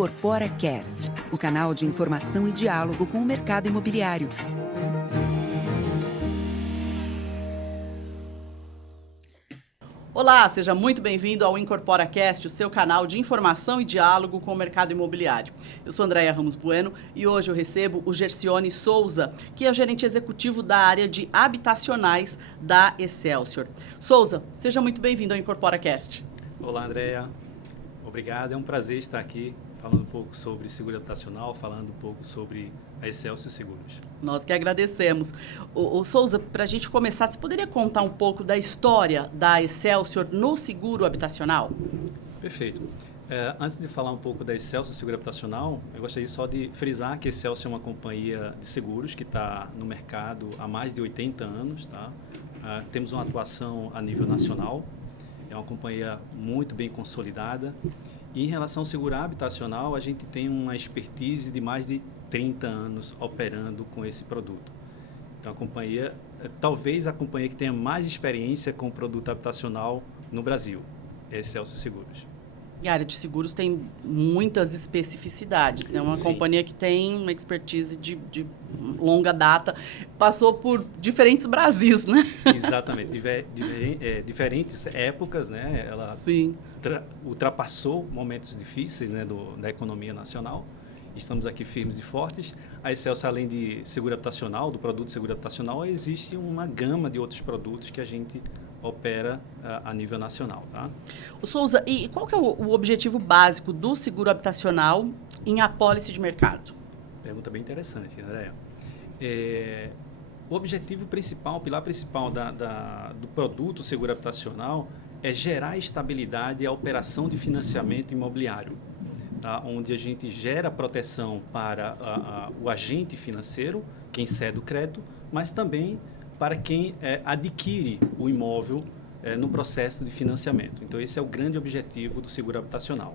Incorpora Cast, o canal de informação e diálogo com o mercado imobiliário. Olá, seja muito bem-vindo ao Incorpora Cast, o seu canal de informação e diálogo com o mercado imobiliário. Eu sou Andréia Ramos Bueno e hoje eu recebo o Gercione Souza, que é o gerente executivo da área de habitacionais da Excelsior. Souza, seja muito bem-vindo ao Incorpora Cast. Olá, Andréia. Obrigado. É um prazer estar aqui falando um pouco sobre seguro habitacional, falando um pouco sobre a Excelsior Seguros. Nós que agradecemos. O Souza, para a gente começar, você poderia contar um pouco da história da Excelsior no seguro habitacional? Perfeito. Antes de falar um pouco da Excelsior Seguro Habitacional, eu gostaria só de frisar que a Excelsior é uma companhia de seguros que está no mercado há mais de 80 anos. Tá? Temos uma atuação a nível nacional, é uma companhia muito bem consolidada. E em relação ao seguro habitacional, a gente tem uma expertise de mais de 30 anos operando com esse produto. Então, a companhia, talvez a companhia que tenha mais experiência com o produto habitacional no Brasil, é a Excelsior Seguros. E a área de seguros tem muitas especificidades, né? Uma Sim. companhia que tem uma expertise de longa data, passou por diferentes Brasis, né? Exatamente, diferentes épocas, né? Ela Sim. ultrapassou momentos difíceis, né, da economia nacional. Estamos aqui firmes e fortes. A Excelsior, além de seguro habitacional, do produto seguro habitacional, existe uma gama de outros produtos que a gente opera a nível nacional. Tá? O Souza, e qual que é o objetivo básico do seguro habitacional em apólice de mercado? Pergunta bem interessante, Andréia. O objetivo principal, o pilar principal do produto seguro habitacional é gerar estabilidade à operação de financiamento imobiliário, tá? Onde a gente gera proteção para o agente financeiro, quem cede o crédito, mas também para quem adquire o imóvel no processo de financiamento. Então, esse é o grande objetivo do seguro habitacional.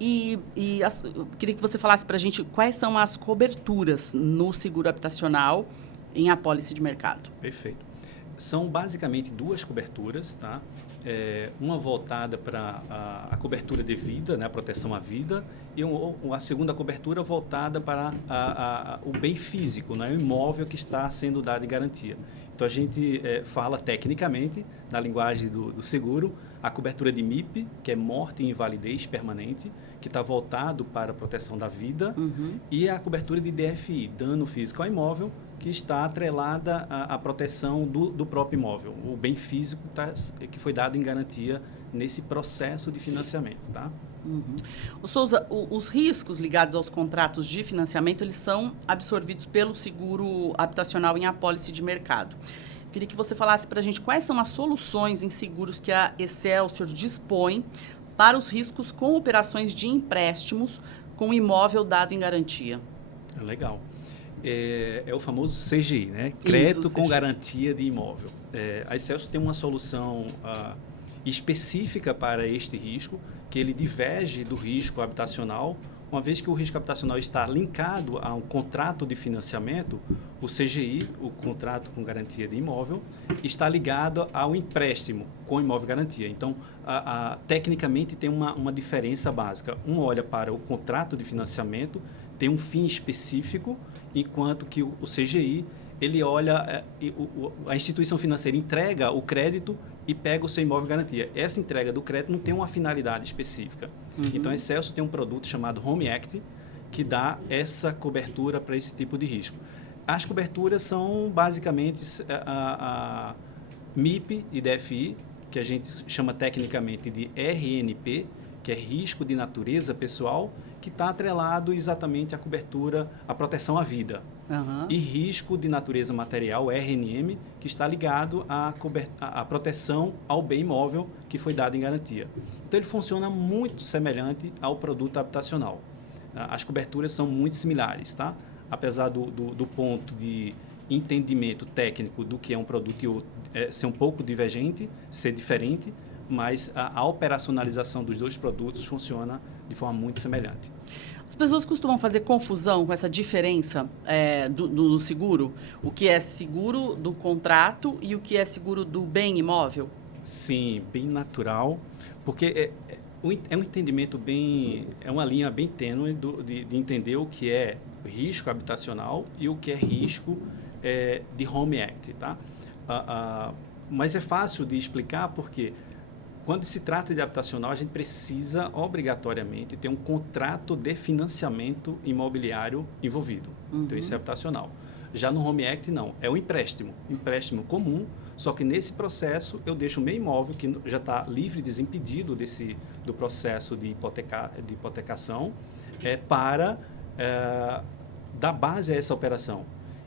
Eu queria que você falasse para a gente quais são as coberturas no seguro habitacional em apólice de mercado. Perfeito. São basicamente duas coberturas, tá? Uma voltada para a cobertura de vida, né, a proteção à vida, e a segunda cobertura voltada para o bem físico, né, o imóvel que está sendo dado em garantia. Então, a gente fala tecnicamente, na linguagem do seguro, a cobertura de MIP, que é morte e invalidez permanente, que está voltado para a proteção da vida, e a cobertura de DFI, dano físico ao imóvel, que está atrelada à proteção do próprio imóvel, o bem físico que foi dado em garantia nesse processo de financiamento. Tá? O Souza, os riscos ligados aos contratos de financiamento, eles são absorvidos pelo seguro habitacional em apólice de mercado. Queria que você falasse para a gente quais são as soluções em seguros que a Excelsior dispõe para os riscos com operações de empréstimos com imóvel dado em garantia. Legal. É o famoso CGI, né? Crédito com CGI. garantia de imóvel. A Excelsior tem uma solução específica para este risco, que ele diverge do risco habitacional. Uma vez que o risco habitacional está linkado a um contrato de financiamento, o CGI, o contrato com garantia de imóvel, está ligado ao empréstimo com imóvel garantia. Então, tecnicamente, tem uma diferença básica. Um olha para o contrato de financiamento, tem um fim específico, enquanto que o CGI, ele olha, a instituição financeira entrega o crédito e pega o seu imóvel em garantia. Essa entrega do crédito não tem uma finalidade específica. Então, a Excelsior tem um produto chamado Home Act, que dá essa cobertura para esse tipo de risco. As coberturas são basicamente a MIP e DFI, que a gente chama tecnicamente de RNP, que é risco de natureza pessoal, que está atrelado exatamente à cobertura, à proteção à vida. E risco de natureza material, RNM, que está ligado à proteção ao bem imóvel que foi dado em garantia. Então, ele funciona muito semelhante ao produto habitacional. As coberturas são muito similares, tá? Apesar do ponto de entendimento técnico do que é um produto e outro ser um pouco divergente, ser diferente, mas a operacionalização dos dois produtos funciona de forma muito semelhante. As pessoas costumam fazer confusão com essa diferença do seguro? O que é seguro do contrato e o que é seguro do bem imóvel? Sim, bem natural, porque É um entendimento é uma linha bem tênue de entender o que é risco habitacional e o que é risco de Home Act, tá? Mas é fácil de explicar porque quando se trata de habitacional, a gente precisa obrigatoriamente ter um contrato de financiamento imobiliário envolvido. Então, isso é habitacional. Já no Home Act, não. É um empréstimo comum, só que nesse processo eu deixo o meu imóvel, que já está livre, desimpedido do processo de hipotecação, para dar base a essa operação.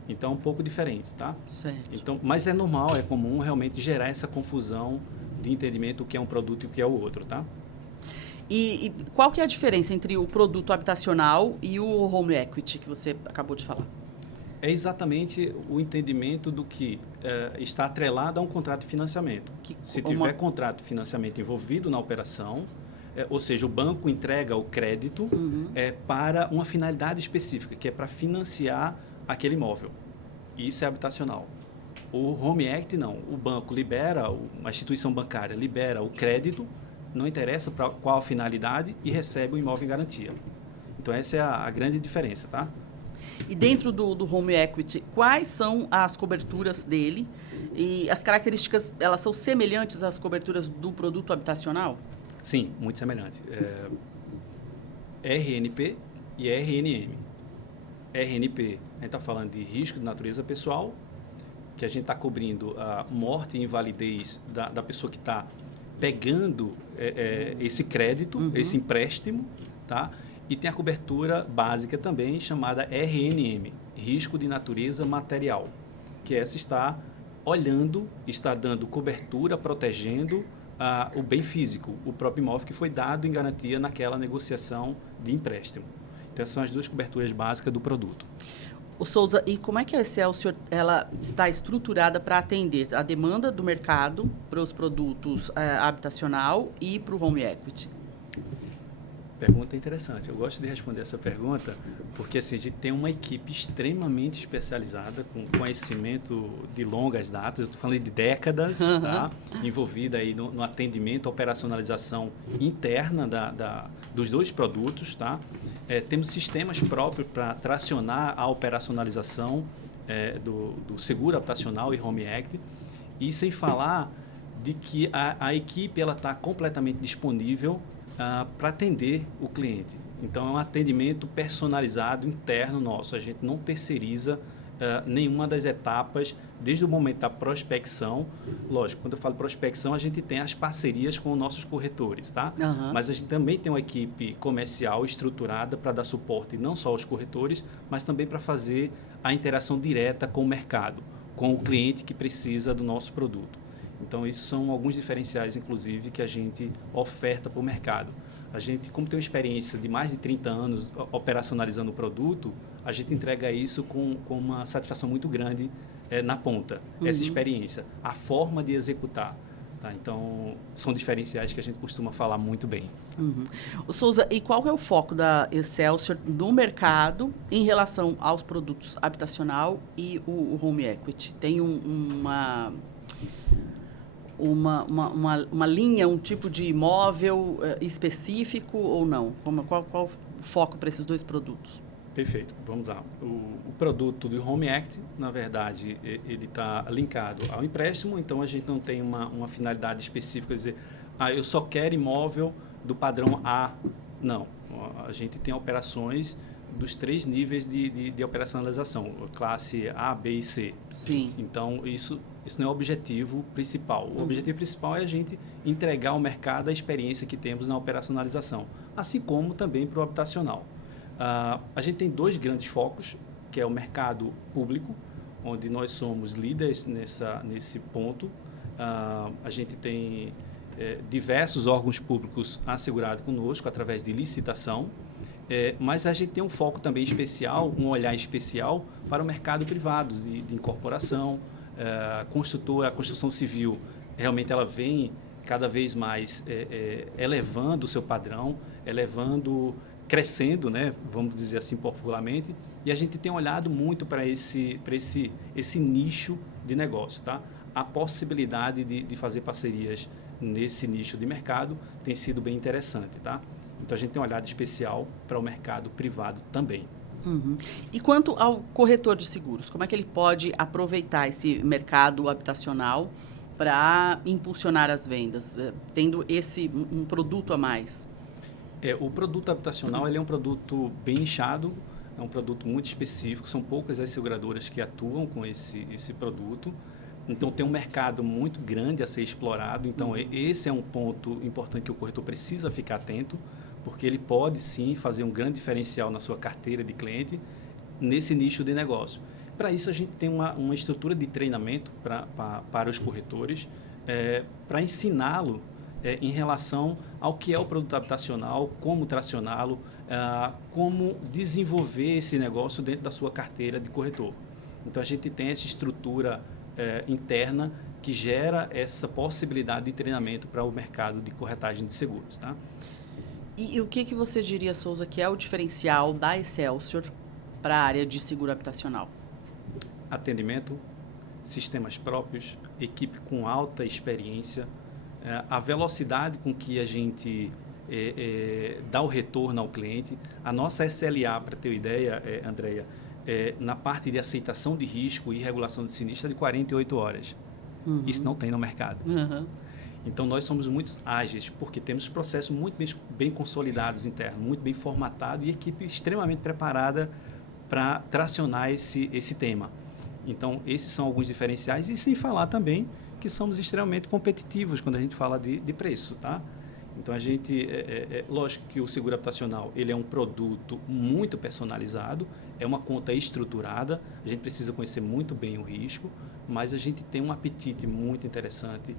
Então, é um pouco diferente, tá? Certo. Então, mas é normal, é comum realmente gerar essa confusão de entendimento do que é um produto e o que é o outro, tá? E qual que é a diferença entre o produto habitacional e o home equity que você acabou de falar? É exatamente o entendimento do que está atrelado a um contrato de financiamento. Se tiver contrato de financiamento envolvido na operação, ou seja, o banco entrega o crédito para uma finalidade específica, que é para financiar aquele imóvel. Isso é habitacional. O Home Act, não. O banco libera, a instituição bancária libera o crédito, não interessa para qual finalidade, e recebe o imóvel em garantia. Então, essa é a grande diferença, tá? E dentro do Home Equity, quais são as coberturas dele? E as características, elas são semelhantes às coberturas do produto habitacional? Sim, muito semelhante. RNP e RNM. RNP, a gente está falando de risco de natureza pessoal, que a gente está cobrindo a morte e invalidez da pessoa que está pegando esse crédito, esse empréstimo, tá? E tem a cobertura básica também, chamada RNM, risco de natureza material, que essa está olhando, está dando cobertura, protegendo o bem físico, o próprio imóvel que foi dado em garantia naquela negociação de empréstimo. Então, essas são as duas coberturas básicas do produto. O Souza, e como é que a Excelsior ela está estruturada para atender a demanda do mercado para os produtos habitacional e para o home equity? Pergunta interessante. Eu gosto de responder essa pergunta porque assim, a gente tem uma equipe extremamente especializada, com conhecimento de longas datas, eu estou falando de décadas, tá? Envolvida aí no atendimento, operacionalização interna dos dois produtos. Tá? Temos sistemas próprios para tracionar a operacionalização do seguro habitacional e Home Act, e sem falar de que a equipe está completamente disponível para atender o cliente. Então, é um atendimento personalizado interno nosso. A gente não terceiriza nenhuma das etapas, desde o momento da prospecção. Lógico, quando eu falo prospecção, a gente tem as parcerias com nossos corretores, tá? Mas a gente também tem uma equipe comercial estruturada para dar suporte não só aos corretores, mas também para fazer a interação direta com o mercado, com o cliente que precisa do nosso produto. Então, isso são alguns diferenciais, inclusive, que a gente oferta para o mercado. A gente, como tem uma experiência de mais de 30 anos operacionalizando o produto, a gente entrega isso com uma satisfação muito grande na ponta, essa experiência, a forma de executar. Tá? Então, são diferenciais que a gente costuma falar muito bem. O Souza, e qual é o foco da Excelsior no mercado em relação aos produtos habitacional e o home equity? Tem uma linha, um tipo de imóvel específico ou não? Qual o foco para esses dois produtos? Perfeito, vamos lá. O produto do Home Act, na verdade, ele está linkado ao empréstimo, então a gente não tem uma finalidade específica, dizer, eu só quero imóvel do padrão A. Não, a gente tem operações dos 3 níveis de operacionalização, classe A, B e C. Sim. Então, isso não é o objetivo principal. O objetivo principal é a gente entregar ao mercado a experiência que temos na operacionalização, assim como também para o habitacional. A gente tem 2 grandes focos, que é o mercado público, onde nós somos líderes nesse ponto. A gente tem diversos órgãos públicos assegurados conosco através de licitação, mas a gente tem um foco também especial, um olhar especial para o mercado privado, de incorporação, a construção civil. Realmente ela vem cada vez mais elevando o seu padrão, crescendo, né, vamos dizer assim popularmente, e a gente tem olhado muito para esse nicho de negócio, tá? A possibilidade de fazer parcerias nesse nicho de mercado tem sido bem interessante, tá? Então, a gente tem um olhar especial para o mercado privado também. Uhum. E quanto ao corretor de seguros, como é que ele pode aproveitar esse mercado habitacional para impulsionar as vendas, tendo um produto a mais? O produto habitacional ele é um produto bem nichado, é um produto muito específico, são poucas as seguradoras que atuam com esse produto. Então, tem um mercado muito grande a ser explorado. Então, esse é um ponto importante que o corretor precisa ficar atento, porque ele pode, sim, fazer um grande diferencial na sua carteira de cliente nesse nicho de negócio. Para isso, a gente tem uma estrutura de treinamento para os corretores, para ensiná-lo em relação ao que é o produto habitacional, como tracioná-lo, como desenvolver esse negócio dentro da sua carteira de corretor. Então, a gente tem essa estrutura interna que gera essa possibilidade de treinamento para o mercado de corretagem de seguros, tá? E o que você diria, Souza, que é o diferencial da Excelsior para a área de seguro habitacional? Atendimento, sistemas próprios, equipe com alta experiência, a velocidade com que a gente dá o retorno ao cliente. A nossa SLA, para ter uma ideia, Andréia, na parte de aceitação de risco e regulação de sinistro é de 48 horas. Uhum. Isso não tem no mercado. Uhum. Então, nós somos muito ágeis, porque temos processos muito bem consolidados internos, muito bem formatados e equipe extremamente preparada para tracionar esse tema. Então, esses são alguns diferenciais e sem falar também que somos extremamente competitivos quando a gente fala de preço, tá? Então, a gente, lógico que o seguro habitacional ele é um produto muito personalizado, é uma conta estruturada, a gente precisa conhecer muito bem o risco, mas a gente tem um apetite muito interessante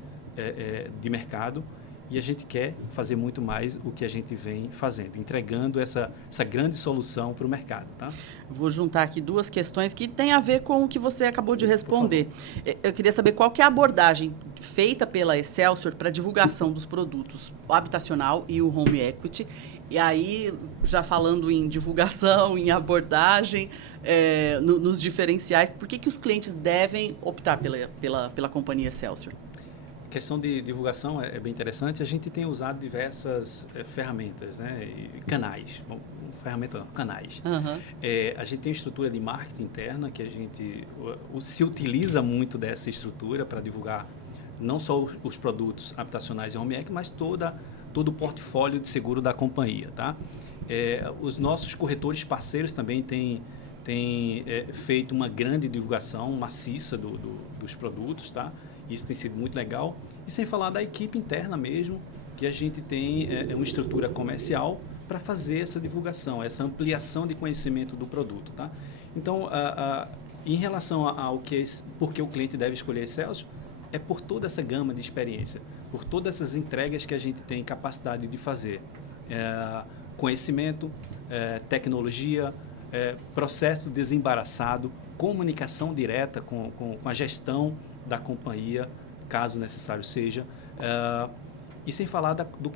de mercado e a gente quer fazer muito mais o que a gente vem fazendo, entregando essa grande solução para o mercado. Tá? Vou juntar aqui duas questões que têm a ver com o que você acabou de responder. Eu queria saber qual que é a abordagem feita pela Excelsior para divulgação dos produtos o habitacional e o home equity. E aí, já falando em divulgação, em abordagem, nos diferenciais, por que os clientes devem optar pela companhia Excelsior? A questão de divulgação é bem interessante. A gente tem usado diversas ferramentas, né? E canais. Bom, canais. Uhum. A gente tem uma estrutura de marketing interna que a gente se utiliza muito dessa estrutura para divulgar não só os produtos habitacionais e home equity, mas todo o portfólio de seguro da companhia. Tá? Os nossos corretores parceiros também têm feito uma grande divulgação maciça dos produtos, tá? Isso tem sido muito legal. E sem falar da equipe interna mesmo, que a gente tem uma estrutura comercial para fazer essa divulgação, essa ampliação de conhecimento do produto. Tá? Então, em relação por que o cliente deve escolher Excelsior, é por toda essa gama de experiência, por todas essas entregas que a gente tem capacidade de fazer. Conhecimento, tecnologia, processo desembaraçado, comunicação direta com a gestão da companhia, caso necessário seja, e sem falar do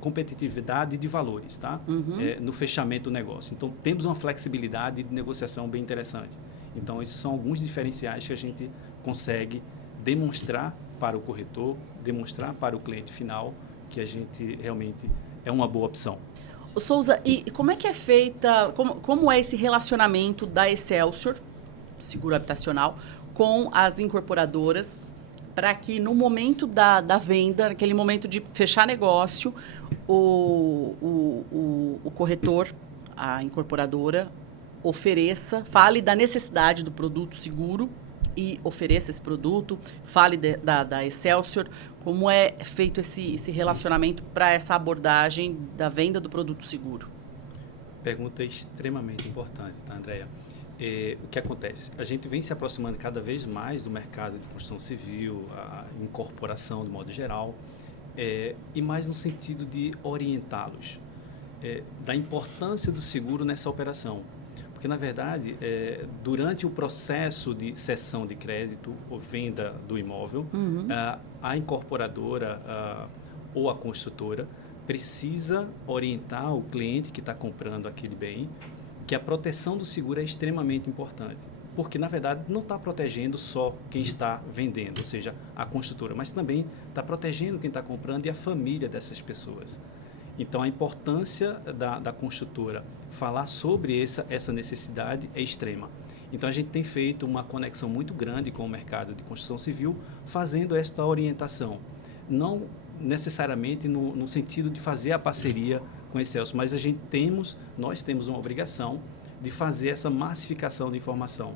competitividade de valores, tá? Uhum. No fechamento do negócio. Então, temos uma flexibilidade de negociação bem interessante. Então, esses são alguns diferenciais que a gente consegue demonstrar para o corretor, demonstrar para o cliente final que a gente realmente é uma boa opção. Souza, e como é que é feita, como é esse relacionamento da Excelsior, seguro habitacional, com as incorporadoras, para que no momento da venda, naquele momento de fechar negócio, o corretor, a incorporadora, fale da necessidade do produto seguro e ofereça esse produto, fale da Excelsior, como é feito esse relacionamento para essa abordagem da venda do produto seguro? Pergunta extremamente importante, tá, Andréia? O que acontece? A gente vem se aproximando cada vez mais do mercado de construção civil, a incorporação de modo geral, e mais no sentido de orientá-los, da importância do seguro nessa operação. Porque, na verdade, durante o processo de cessão de crédito ou venda do imóvel, uhum. A incorporadora ou a construtora precisa orientar o cliente que está comprando aquele bem que a proteção do seguro é extremamente importante. porque, na verdade, não está protegendo só quem está vendendo, ou seja, a construtora, mas também está protegendo quem está comprando e a família dessas pessoas. Então, a importância da construtora falar sobre essa necessidade é extrema. Então, a gente tem feito uma conexão muito grande com o mercado de construção civil, fazendo esta orientação. Não necessariamente no sentido de fazer a parceria com a Excelsior, mas nós temos uma obrigação de fazer essa massificação de informação,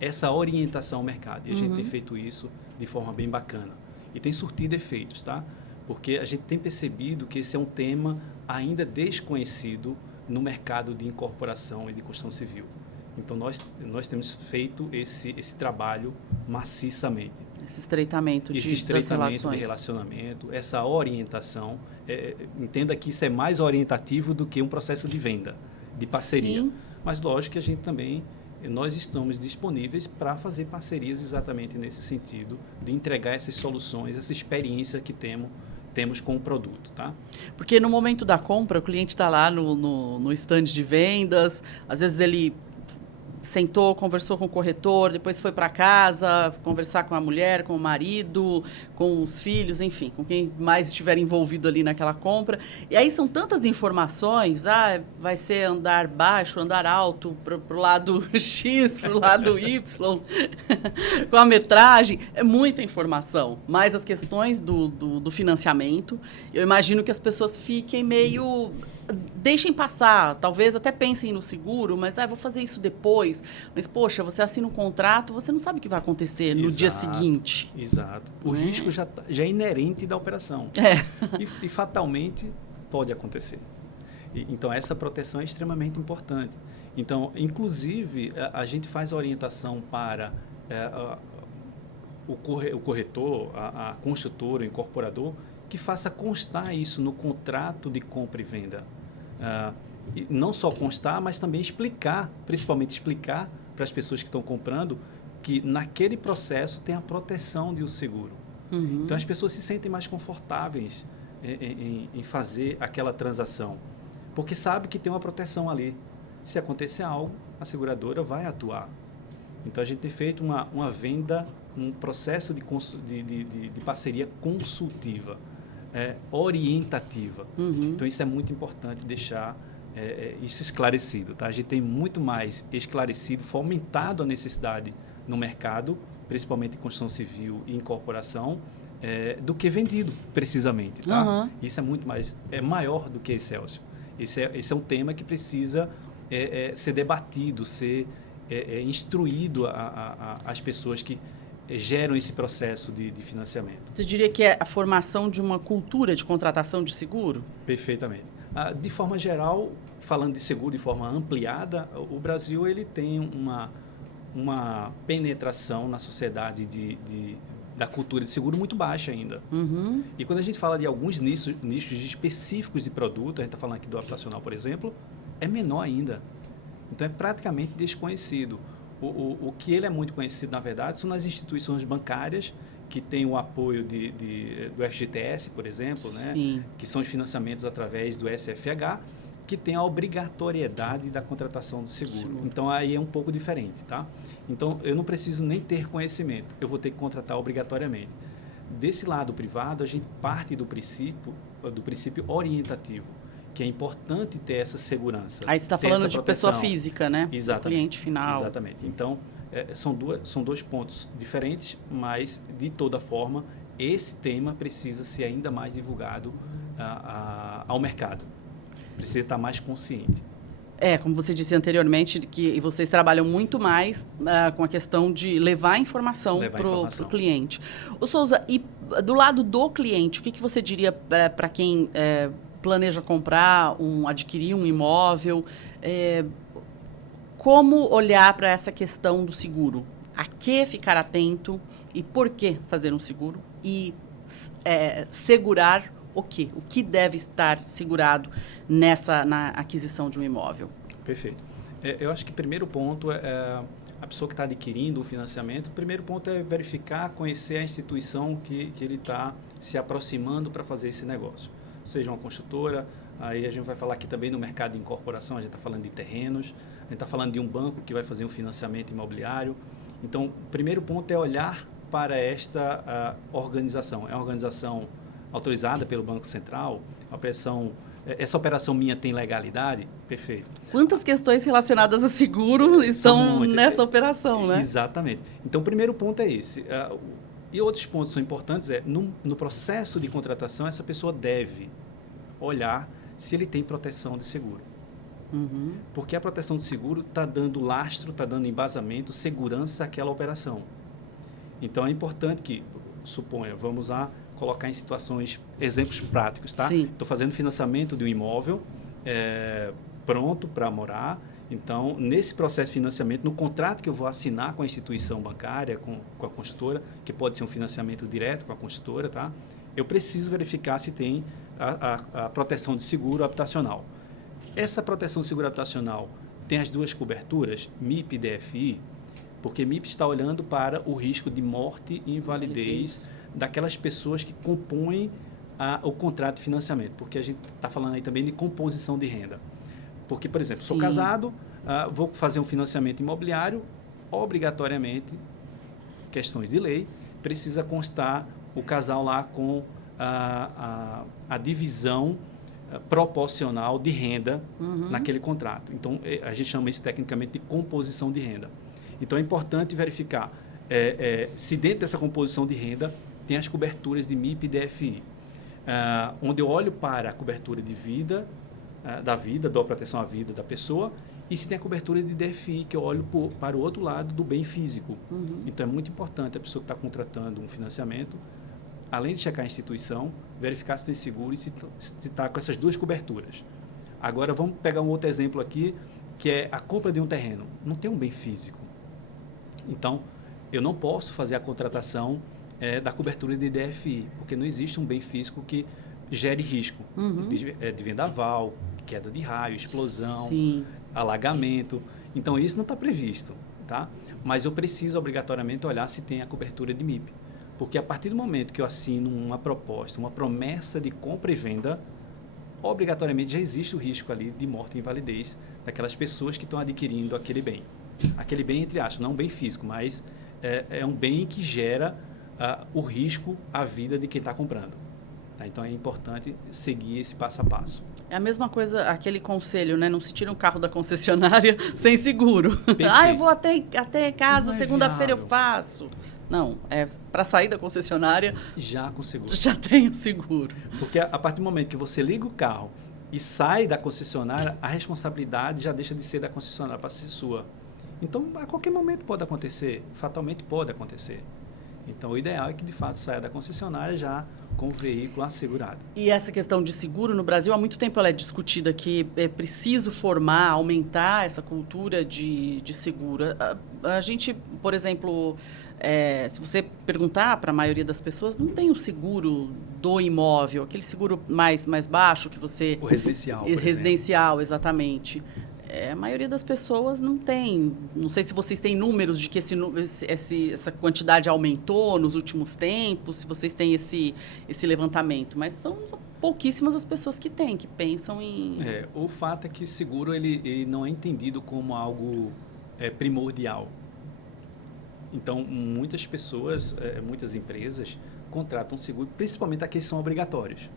essa orientação ao mercado. E a gente tem feito isso de forma bem bacana. E tem surtido efeitos, tá? Porque a gente tem percebido que esse é um tema ainda desconhecido no mercado de incorporação e de construção civil. Então, nós temos feito esse trabalho maciçamente. Esse estreitamento de relacionamento, essa orientação. Entenda que isso é mais orientativo do que um processo de venda, de parceria. Sim. Mas, lógico que a gente também, nós estamos disponíveis para fazer parcerias exatamente nesse sentido, de entregar essas soluções, essa experiência que temos com o produto, tá? Porque no momento da compra, o cliente está lá no stand de vendas, às vezes ele sentou, conversou com o corretor, depois foi para casa conversar com a mulher, com o marido, com os filhos, enfim, com quem mais estiver envolvido ali naquela compra. E aí são tantas informações, vai ser andar baixo, andar alto, para o lado X, para o lado Y, com a metragem, é muita informação. Mas as questões do financiamento, eu imagino que as pessoas fiquem meio... Deixem passar, talvez até pensem no seguro, mas vou fazer isso depois. Mas, poxa, você assina um contrato, você não sabe o que vai acontecer no dia seguinte. Exato. O risco já é inerente da operação. E fatalmente pode acontecer. Então, essa proteção é extremamente importante. Então, inclusive, a gente faz a orientação para o corretor, a construtora, o incorporador, que faça constar isso no contrato de compra e venda. E não só constar, mas também explicar, principalmente explicar para as pessoas que estão comprando que naquele processo tem a proteção de um seguro. Então, as pessoas se sentem mais confortáveis em fazer aquela transação, porque sabe que tem uma proteção ali. Se acontecer algo, a seguradora vai atuar. Então, a gente tem feito uma venda, um processo de parceria consultiva, orientativa. Então, isso é muito importante deixar isso esclarecido. Tá? A gente tem muito mais esclarecido, fomentado a necessidade no mercado, principalmente em construção civil e incorporação, do que vendido, precisamente. Tá? Isso é muito mais, maior do que Excelsior. Esse é um tema que precisa ser debatido, ser instruído às pessoas que geram esse processo de financiamento. Você diria que é a formação de uma cultura de contratação de seguro? Perfeitamente. De forma geral, falando de seguro de forma ampliada, o Brasil ele tem uma penetração na sociedade da cultura de seguro muito baixa ainda. E quando a gente fala de alguns nichos específicos de produto, a gente está falando aqui do habitacional, por exemplo, é menor ainda. Então, é praticamente desconhecido. O que ele é muito conhecido, na verdade, são nas instituições bancárias, que têm o apoio do FGTS, por exemplo, né? Que são os financiamentos através do SFH, que tem a obrigatoriedade da contratação do seguro. Então, aí é um pouco diferente, tá? Então, eu não preciso nem ter conhecimento, eu vou ter que contratar obrigatoriamente. Desse lado privado, a gente parte do princípio orientativo, que é importante ter essa segurança. Aí você está falando de pessoa física, né? Exatamente. Do cliente final. Exatamente. Então, são dois pontos diferentes, mas, de toda forma, esse tema precisa ser ainda mais divulgado ao mercado. Precisa estar mais consciente. Como você disse anteriormente, que vocês trabalham muito mais com a questão de levar informação para o cliente. Ô Souza, e do lado do cliente, o que você diria para quem planeja adquirir um imóvel? Como olhar para essa questão do seguro? A que ficar atento e por que fazer um seguro? E segurar o quê? O que deve estar segurado na aquisição de um imóvel? Perfeito. Eu acho que o primeiro ponto a pessoa que está adquirindo o financiamento, o primeiro ponto é verificar, conhecer a instituição que ele está se aproximando para fazer esse negócio. Seja uma construtora, Aí a gente vai falar aqui também no mercado de incorporação, a gente está falando de terrenos, a gente está falando de um banco que vai fazer um financiamento imobiliário. Então, o primeiro ponto é olhar para esta organização. É uma organização autorizada pelo Banco Central? Essa operação minha tem legalidade? Perfeito. Quantas questões relacionadas a seguro estão nessa operação, né? Exatamente. Então, o primeiro ponto é esse. E outros pontos são importantes, no processo de contratação, essa pessoa deve olhar se ele tem proteção de seguro. Uhum. Porque a proteção de seguro está dando lastro, está dando embasamento, segurança àquela operação. Então, é importante que, suponha, vamos colocar em situações, exemplos práticos, tá? Estou fazendo financiamento de um imóvel pronto para morar. Então, nesse processo de financiamento, no contrato que eu vou assinar com a instituição bancária, com a construtora, que pode ser um financiamento direto com a construtora, tá? Eu preciso verificar se tem a proteção de seguro habitacional. Essa proteção de seguro habitacional tem as duas coberturas, MIP e DFI, porque MIP está olhando para o risco de morte e invalidez daquelas pessoas que compõem o contrato de financiamento, porque a gente está falando aí também de composição de renda. Porque, por exemplo, sou casado, vou fazer um financiamento imobiliário, obrigatoriamente, questões de lei, precisa constar o casal lá com a divisão proporcional de renda naquele contrato. Então, a gente chama isso tecnicamente de composição de renda. Então, é importante verificar se dentro dessa composição de renda tem as coberturas de MIP e DFI, onde eu olho para a cobertura de vida, dou a proteção à vida da pessoa, e se tem a cobertura de DFI, que eu olho para o outro lado do bem físico. Então, é muito importante a pessoa que está contratando um financiamento, além de checar a instituição, verificar se tem seguro e se está com essas duas coberturas. Agora, vamos pegar um outro exemplo aqui, que é a compra de um terreno. Não tem um bem físico. Então, eu não posso fazer a contratação da cobertura de DFI, porque não existe um bem físico que gere risco de vendaval, queda de raio, explosão, alagamento. Então, isso não está previsto, tá? Mas eu preciso obrigatoriamente olhar se tem a cobertura de MIP. Porque a partir do momento que eu assino uma proposta, uma promessa de compra e venda, obrigatoriamente já existe o risco ali de morte e invalidez daquelas pessoas que estão adquirindo aquele bem. Aquele bem, entre aspas, não é um bem físico, mas é um bem que gera o risco à vida de quem está comprando. Tá? Então, é importante seguir esse passo a passo. É a mesma coisa, aquele conselho, né? Não se tira um carro da concessionária sem seguro. Eu vou até casa, segunda-feira eu faço. Não, para sair da concessionária... Já com seguro. Já tem o seguro. Porque a partir do momento que você liga o carro e sai da concessionária, a responsabilidade já deixa de ser da concessionária para ser sua. Então, a qualquer momento pode acontecer, fatalmente pode acontecer. Então, o ideal é que, de fato, saia da concessionária já com o veículo assegurado. E essa questão de seguro no Brasil, há muito tempo ela é discutida, que é preciso aumentar essa cultura de seguro. A gente, por exemplo... se você perguntar para a maioria das pessoas, não tem o seguro do imóvel, aquele seguro mais baixo que você... O residencial, por Residencial, exatamente. A maioria das pessoas não tem. Não sei se vocês têm números de que essa quantidade aumentou nos últimos tempos, se vocês têm esse levantamento, mas são pouquíssimas as pessoas que têm, que pensam em... O fato é que seguro ele não é entendido como algo primordial. Então, muitas pessoas, muitas empresas contratam seguro, principalmente aqueles que são obrigatórios.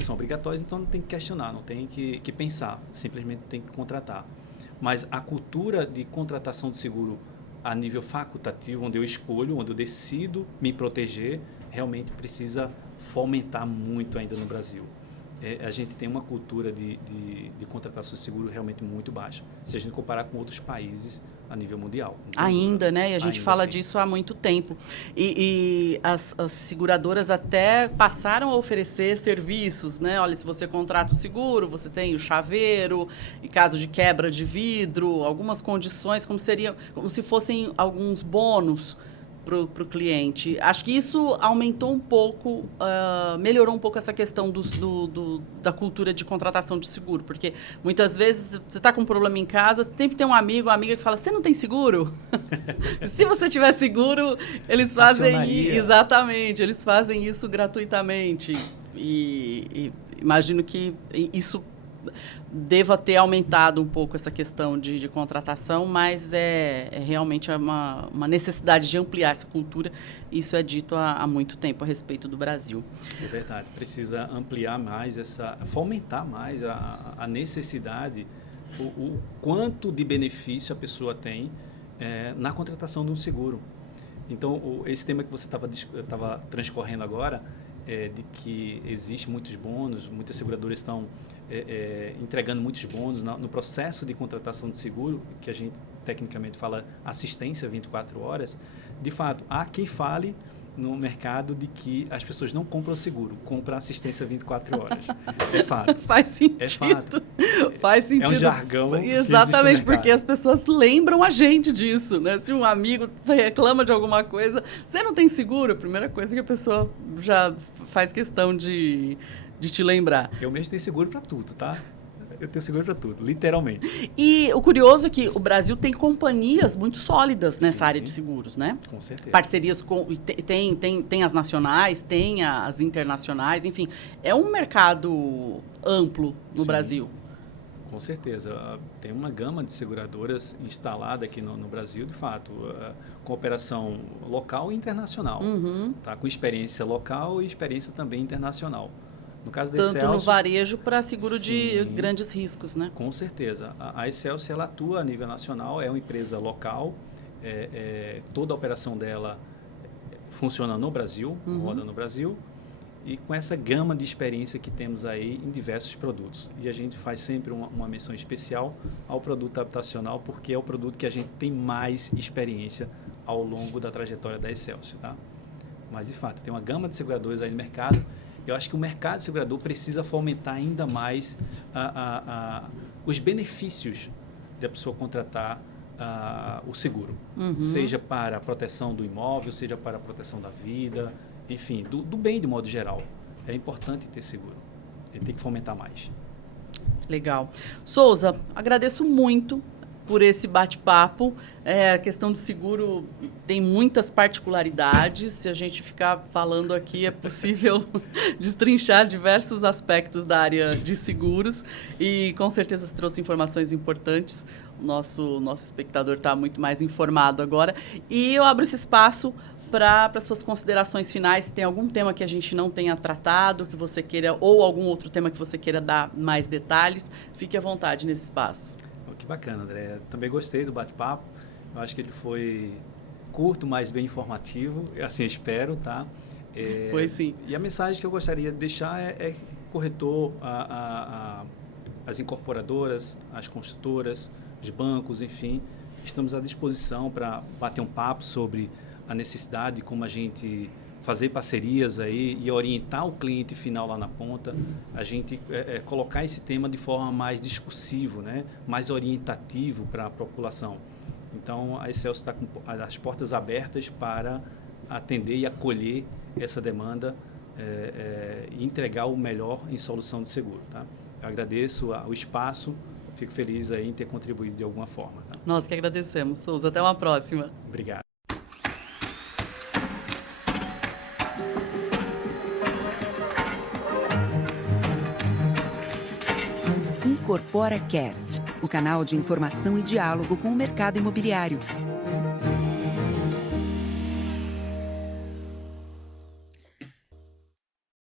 São obrigatórios, então não tem que questionar, não tem que pensar, simplesmente tem que contratar. Mas a cultura de contratação de seguro a nível facultativo, onde eu escolho, onde eu decido me proteger, realmente precisa fomentar muito ainda no Brasil. A gente tem uma cultura de contratação de seguro realmente muito baixa, se a gente comparar com outros países a nível mundial. Ainda, né? E a gente fala disso há muito tempo. E as seguradoras até passaram a oferecer serviços, né? Olha, se você contrata o seguro, você tem o chaveiro, em caso de quebra de vidro, algumas condições, como se fossem alguns bônus para o cliente. Acho que isso aumentou um pouco, melhorou um pouco essa questão da cultura de contratação de seguro, porque muitas vezes você está com um problema em casa, sempre tem um amigo ou amiga que fala, você não tem seguro? Se você tiver seguro, eles fazem isso. Exatamente, eles fazem isso gratuitamente. E imagino que isso deva ter aumentado um pouco essa questão de contratação, mas é realmente uma necessidade de ampliar essa cultura. Isso é dito há muito tempo a respeito do Brasil. É verdade, precisa ampliar mais, fomentar mais a necessidade, o quanto de benefício a pessoa tem na contratação de um seguro. Então, esse tema que você estava transcorrendo agora, de que existe muitos bônus, muitas seguradoras estão entregando muitos bônus no processo de contratação de seguro, que a gente tecnicamente fala assistência 24 horas, de fato, há quem fale no mercado de que as pessoas não compram seguro, compram assistência 24 horas. É fato. Faz sentido. É fato. Faz sentido. É um jargão. Exatamente, porque as pessoas lembram a gente disso, né? Se um amigo reclama de alguma coisa, você não tem seguro? A primeira coisa que a pessoa já faz questão de te lembrar. Eu mesmo tenho seguro para tudo, tá? Eu tenho seguro para tudo, literalmente. E o curioso é que o Brasil tem companhias muito sólidas nessa área de seguros, né? Com certeza. Parcerias tem as nacionais, tem as internacionais, enfim. É um mercado amplo no Brasil. Com certeza. Tem uma gama de seguradoras instalada aqui no Brasil, de fato, com operação local e internacional. Tá? Com experiência local e experiência também internacional. No caso da Excelsior, tanto no varejo para seguro de grandes riscos, né? Com certeza. A Excelsior, ela atua a nível nacional, é uma empresa local, toda a operação dela funciona no Brasil, roda no Brasil, e com essa gama de experiência que temos aí em diversos produtos. E a gente faz sempre uma menção especial ao produto habitacional, porque é o produto que a gente tem mais experiência ao longo da trajetória da Excelsior, tá? Mas, de fato, tem uma gama de seguradoras aí no mercado. Eu acho que o mercado segurador precisa fomentar ainda mais os benefícios de a pessoa contratar o seguro. Seja para a proteção do imóvel, seja para a proteção da vida, enfim, do bem de modo geral. É importante ter seguro. Ele tem que fomentar mais. Legal. Souza, agradeço muito por esse bate-papo. A questão do seguro tem muitas particularidades. Se a gente ficar falando aqui, é possível destrinchar diversos aspectos da área de seguros. E, com certeza, você trouxe informações importantes. O nosso espectador está muito mais informado agora. E eu abro esse espaço para as suas considerações finais. Se tem algum tema que a gente não tenha tratado, que você queira, ou algum outro tema que você queira dar mais detalhes, fique à vontade nesse espaço. Que bacana, André. Também gostei do bate-papo. Eu acho que ele foi curto, mas bem informativo. Assim espero, tá? Foi sim. E a mensagem que eu gostaria de deixar é corretor, as incorporadoras, as construtoras, os bancos, enfim, estamos à disposição para bater um papo sobre a necessidade de como a gente fazer parcerias aí e orientar o cliente final lá na ponta, a gente colocar esse tema de forma mais discursivo, né? Mais orientativo para a população. Então, a Excelsior está com as portas abertas para atender e acolher essa demanda e entregar o melhor em solução de seguro. Tá? Eu agradeço o espaço, fico feliz aí em ter contribuído de alguma forma. Tá? Nós que agradecemos, Souza. Até uma próxima. Obrigado. Incorpora Cast, o canal de informação e diálogo com o mercado imobiliário.